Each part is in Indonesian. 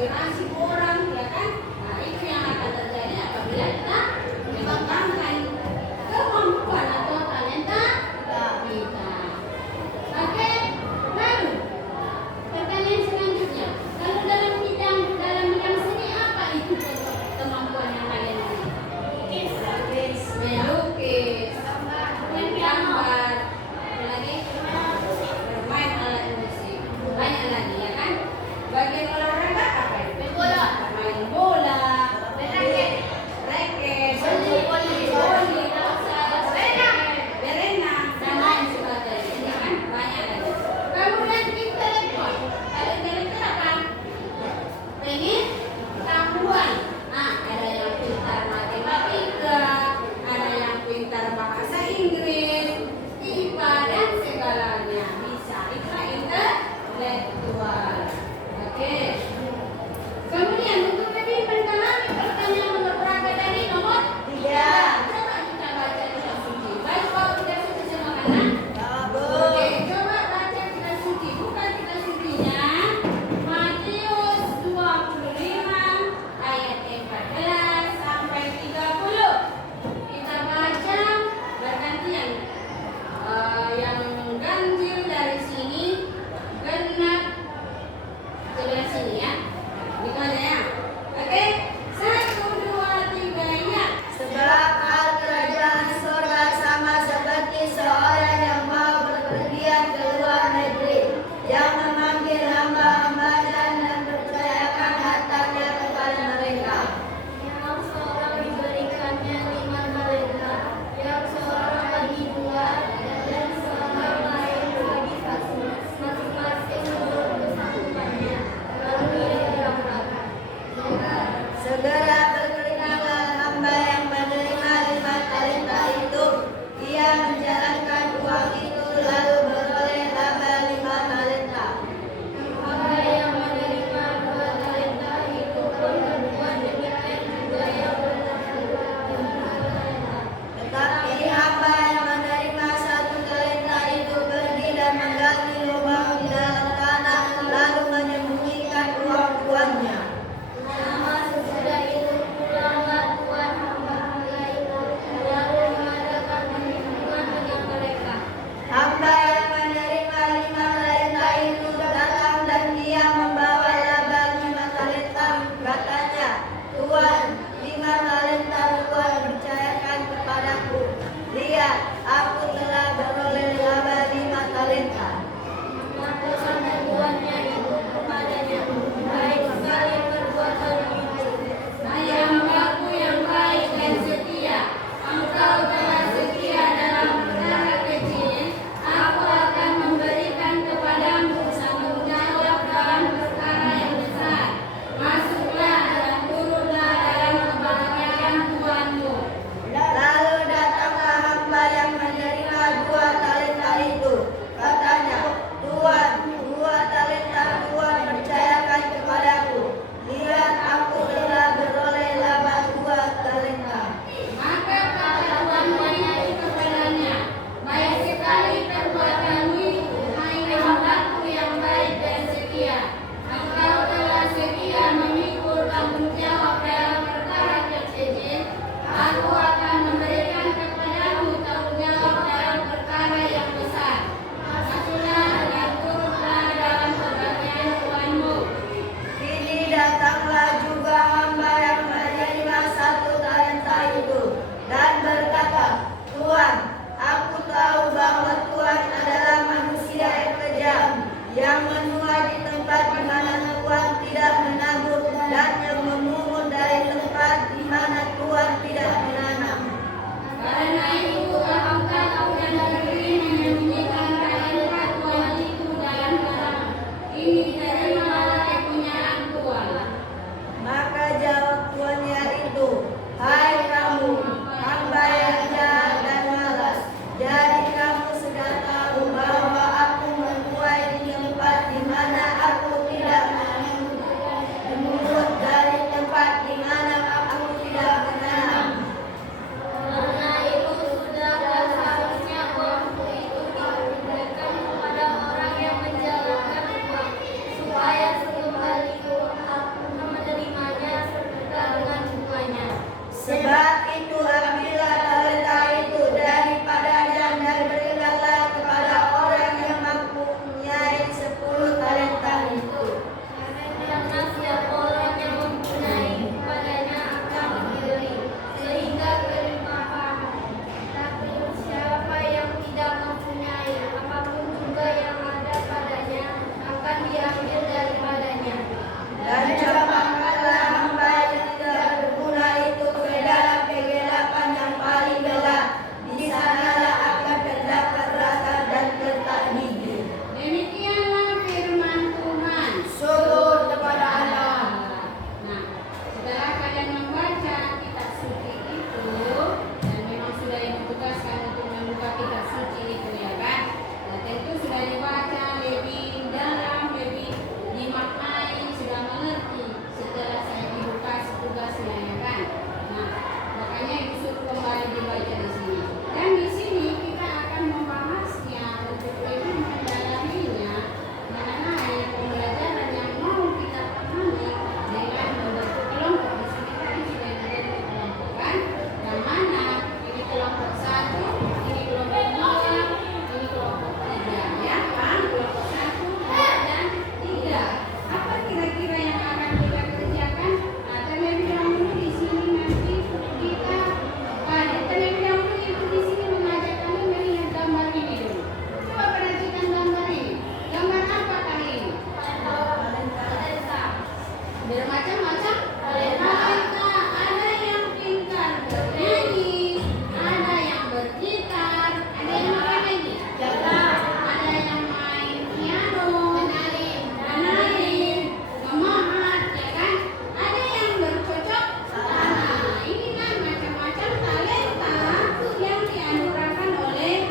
menginspirasi orang, ya kan? Nah, itu yang akan terjadi apabila kita mengembangkan kemampuan atau talenta kita. Oke, lalu pertanyaan selanjutnya, kalau dalam bidang seni apa itu kemampuan yang kalian miliki? Melukis, menggambar, lagi bermain alat musik, banyak lagi ya kan. Bagian olahraga apa itu? Bermacam-macam talenta. Ada yang pintar bernyanyi, ada yang bergitar, ada yang apa lagi? Ada yang main piano, menari, memahat, ya kan? Ada yang bercocok tanam. Ini kan macam-macam talenta yang dianugerahkan oleh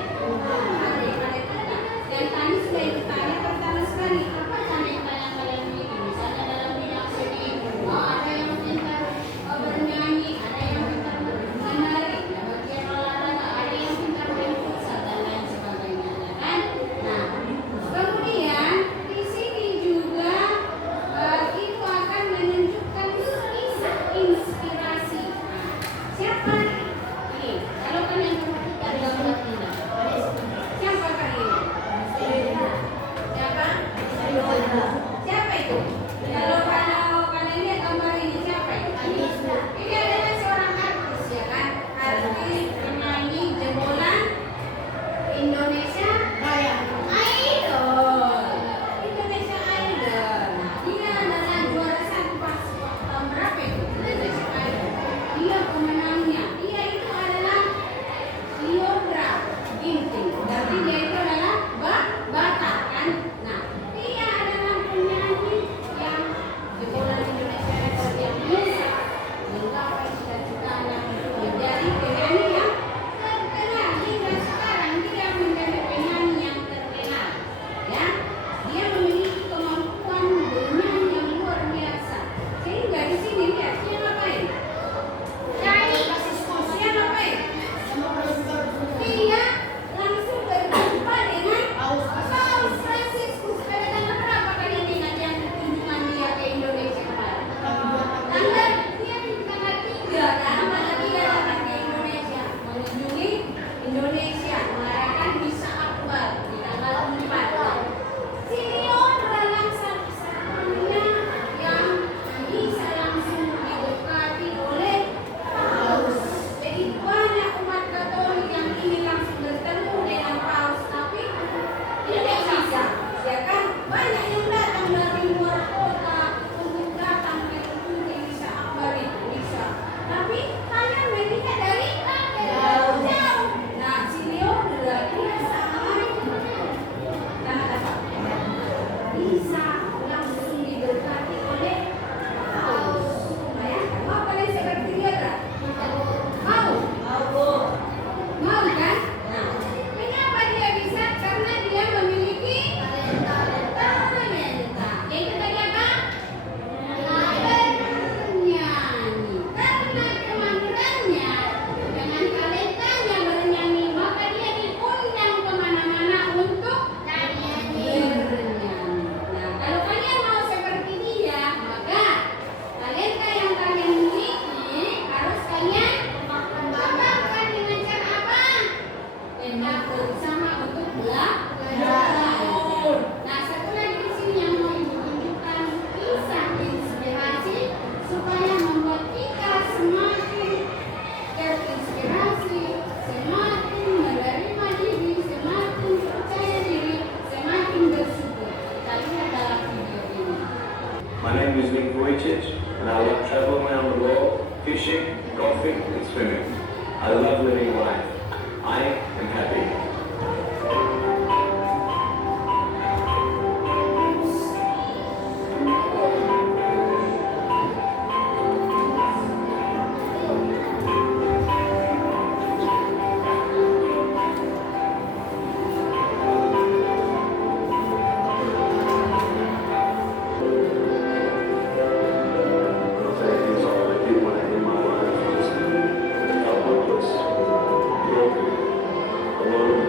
adik-adik kita. Dan kami sudah bertanya pertama sekali, apa talenta yang kalian miliki? Misalnya dalam bidang seni, ada yang pintar bernyanyi, ada yang pintar menari, ya, bagian olahraga, ada yang pintar main futsal dan lain sebagainya, ya kan? Nah, kemudian di sini juga itu akan menunjukkan kisah inspirasi. Nah, siapa? Ini, kalau kalian perhatikan gambar ini, siapa kalian? Siapa? Siapa itu? Kalau kalian lihat gambar ini, siapa itu? Ini adalah seorang artis, ya kan? Artis penyanyi jebolan Indonesia Idol. Indonesia Idol. Nah, dia adalah juara 1 pas tahun berapa itu? Indonesia Idol. Dia pemenangnya. Dia itu adalah Lyodra Ginting. Berarti dia itu adalah Batak kan? Nah, dia adalah penyanyi yang jebolan Indonesia Idol yang bisa menggapai cita-citanya untuk menjadi penyanyi yang terkenal. Hingga sekarang dia menjadi penyanyi yang terkenal. Ya, dia memiliki kemampuan bernyanyi yang luar biasa. Sehingga di sini lihat dia ngapain? Dia ngapain? Dia langsung berjumpa dengan Paus Fransiskus. Pada tanggal berapa kalian ingat yang kunjungan dia ke Indonesia kemarin? Dia di tanggal 3 kan? Tanggal 3 datang ke Indonesia, mengunjungi Indonesia, merayakan misa akbar di tanggal 4. Si Leon adalah satu-satunya yang bisa langsung didekati oleh Paus. Jadi banyak umat Katolik yang ingin langsung bertemu dengan Paus, tapi tidak bisa, ya kan? Banyak yang datang dari luar kota untuk datang mengikuti misa akbar itu bisa, tapi hanya melihat dari jauh-jauh. Nah, si Leon adalah dia sangat bisa langsung didekati oleh Paus. Bayangkan, mau kalian seperti dia tak? Mau kan? Nah, kenapa dia bisa? Karena dia memiliki talenta. Itu tadi apa? Bernyanyi. Karena kemampuannya dengan talentanya bernyanyi, maka dia diundang kemana-mana untuk bernyanyi. Nah, kalau kalian mau seperti dia, maka talenta yang kalian miliki harus kalian kembangkan dengan cara apa? Dengan bersama untuk belajar. Nah, satu lagi di sini yang mau ibu tunjukkan kisah inspirasi supaya membuat kita semakin terinspirasi, semakin menerima diri, semakin percaya diri, semakin bersyukur. Kita lihat dalam video ini. My name is Nick Vujicic, and I love traveling around the world, fishing, golfing, and swimming. I love living life. I am happy. I'll tell you, it's all I did when I in my life was felt hopeless, broken, alone.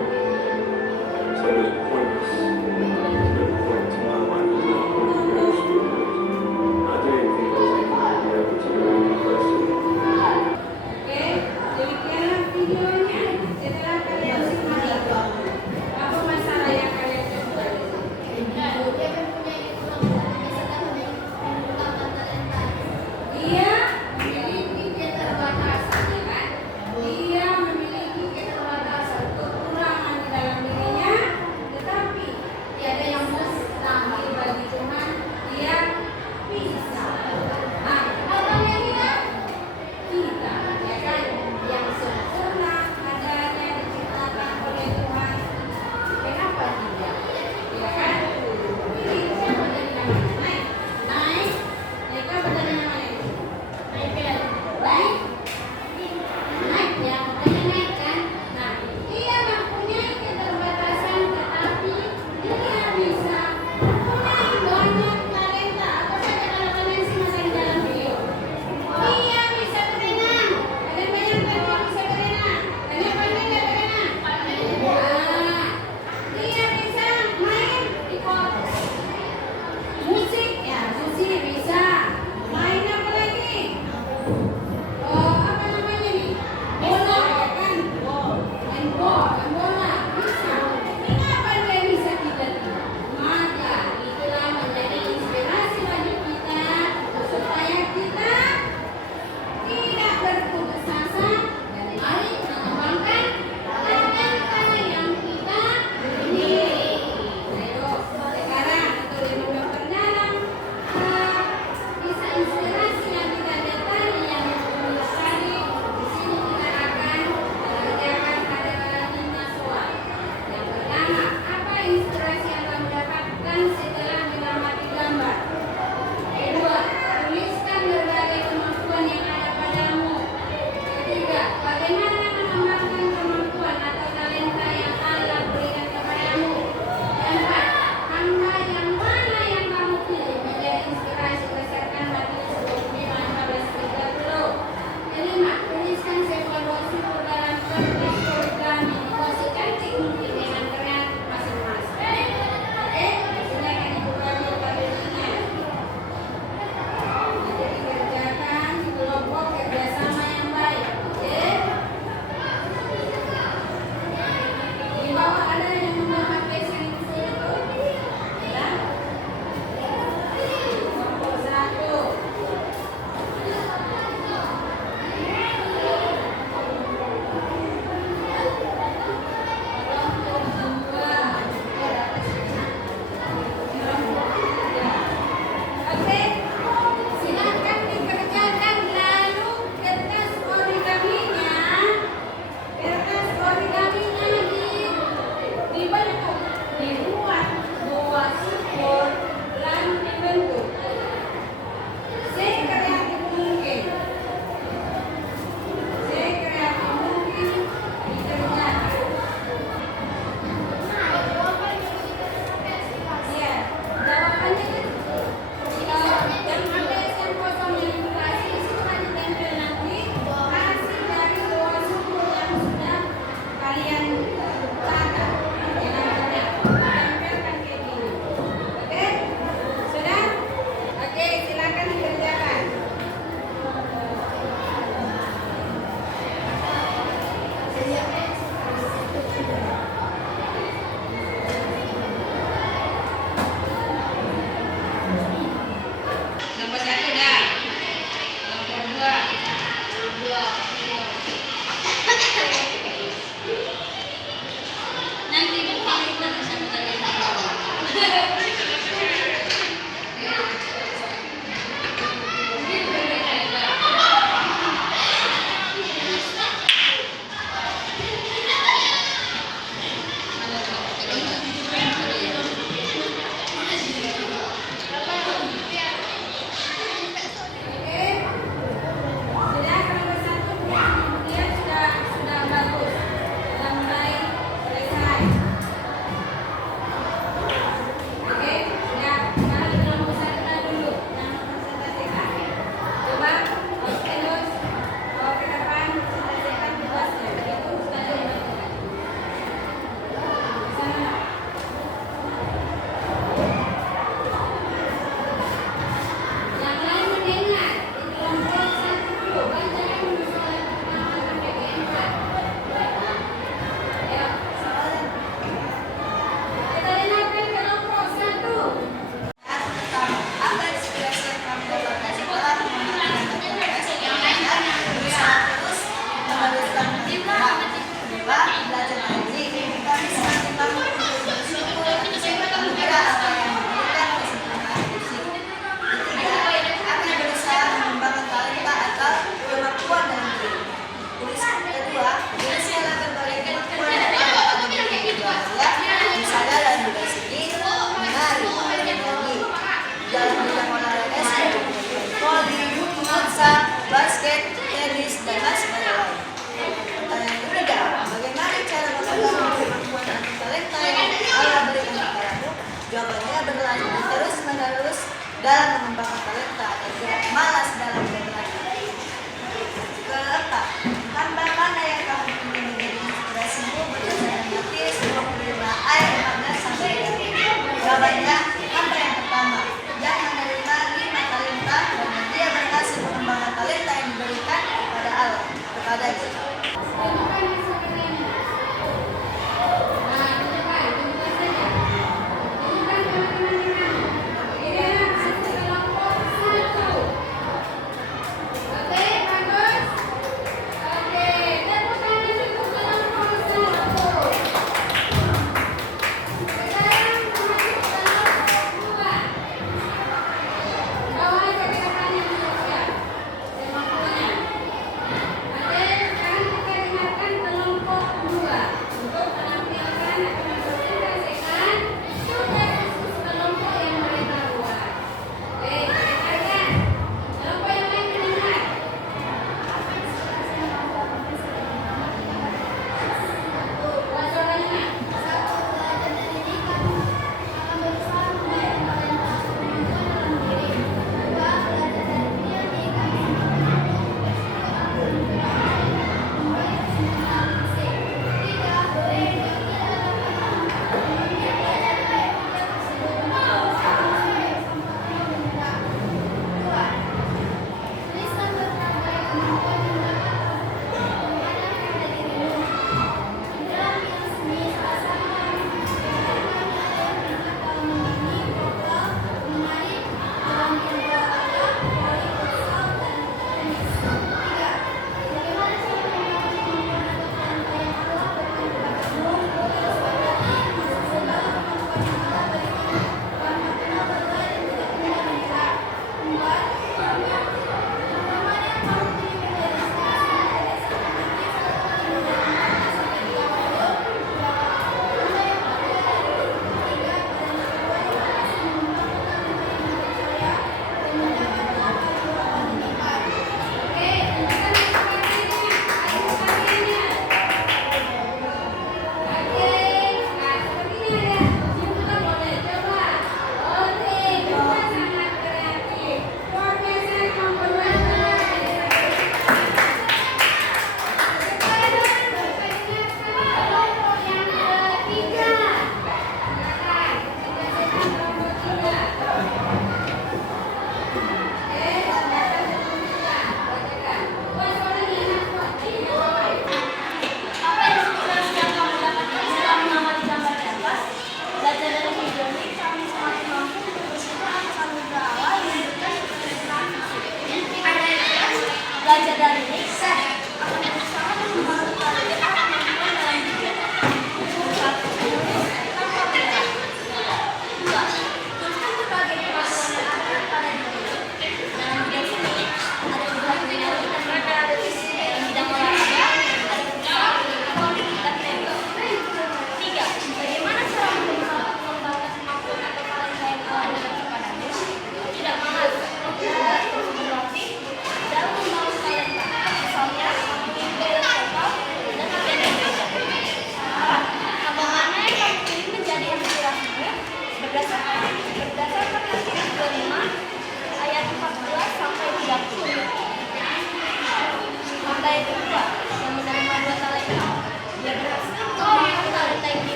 dalam mengembangkan talenta dan tidak malas dalam belajar. Keempat, hamba mana yang kamu ingin menjadi inspirasimu berdasarkan Matius 25 ayat 14 sampai 20. Jawabannya, hamba yang pertama yang menerima 5 talenta karena dia berhasil mengembangkan talenta yang diberikan kepada Allah kepadanya. Tunjukkan saudaranya. Nah, tunjukkan saja. Tunjukkan teman-teman. Ini masuk ke kelompok 1. Oke, bagus. Oke, tepuk tangan untuk kelompok 1. Sekarang masuk ke kelompok 2. Bawa aja gerakannya siap-siap. Semuanya. Oke, sekarang kita dengarkan kelompok 2 untuk menampilkan atau mempresentasikan tugas khusus kelompok yang mereka buat. Oke, dengarkan. Kelompok yang lain mendengar. Buat suaranya. Oke, tunjukkan suaranya. Ayo suaranya. Oke, nah sepertinya ada juga boleh coba. Oke, coba sangat kreatif. Luar biasa memperluas. Sekarang berikutnya kelompok yang ketiga. Silakan, presentasikan kelompok 3. Buat suaranya enak buat. Apa yang sedang kamu dapatkan setelah mengamati gambar di atas? Belajar dari video ini, kami semakin mampu untuk bersyukur atas anugerah Allah yang diberikan kepada kami. Ada yang jelas, belajar dari ini, saya akan berusaha mengembangkan talenta dan kemampuan dalam hidup. 1. Tanpa menyerah. 2. Teruskan berbagai kemampuan yang ada pada diri. Dalam bidang ini, ada beberapa bidang dan mereka ada di bidang olahraga, ada futsal, voli, dan tembak. 3. Bagaimana cara mengembangkan kemampuan atau talenta yang telah diberikan kepadamu? Tidak malas, terus berlatih dalam membangun talenta. Misalnya,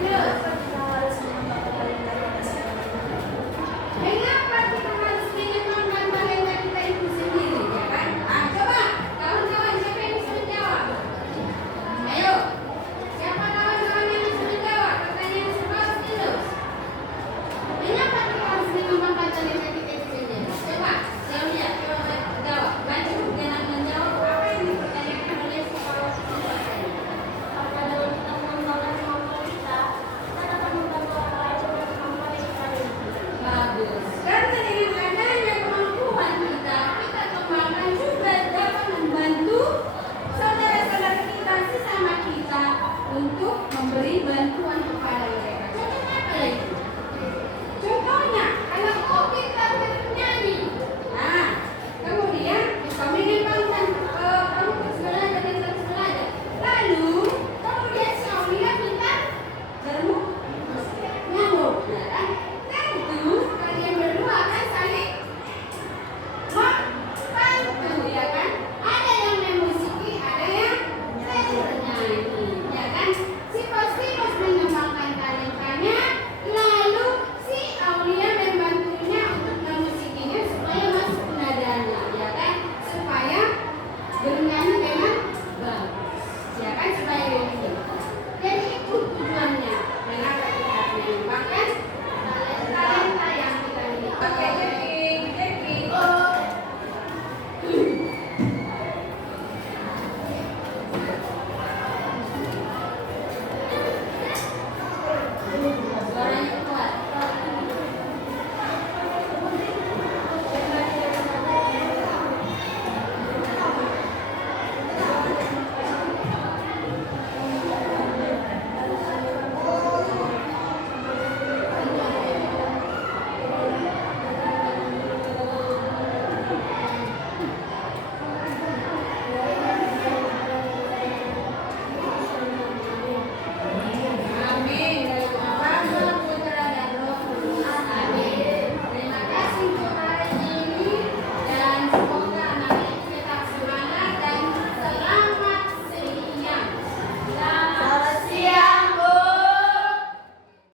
Yuk,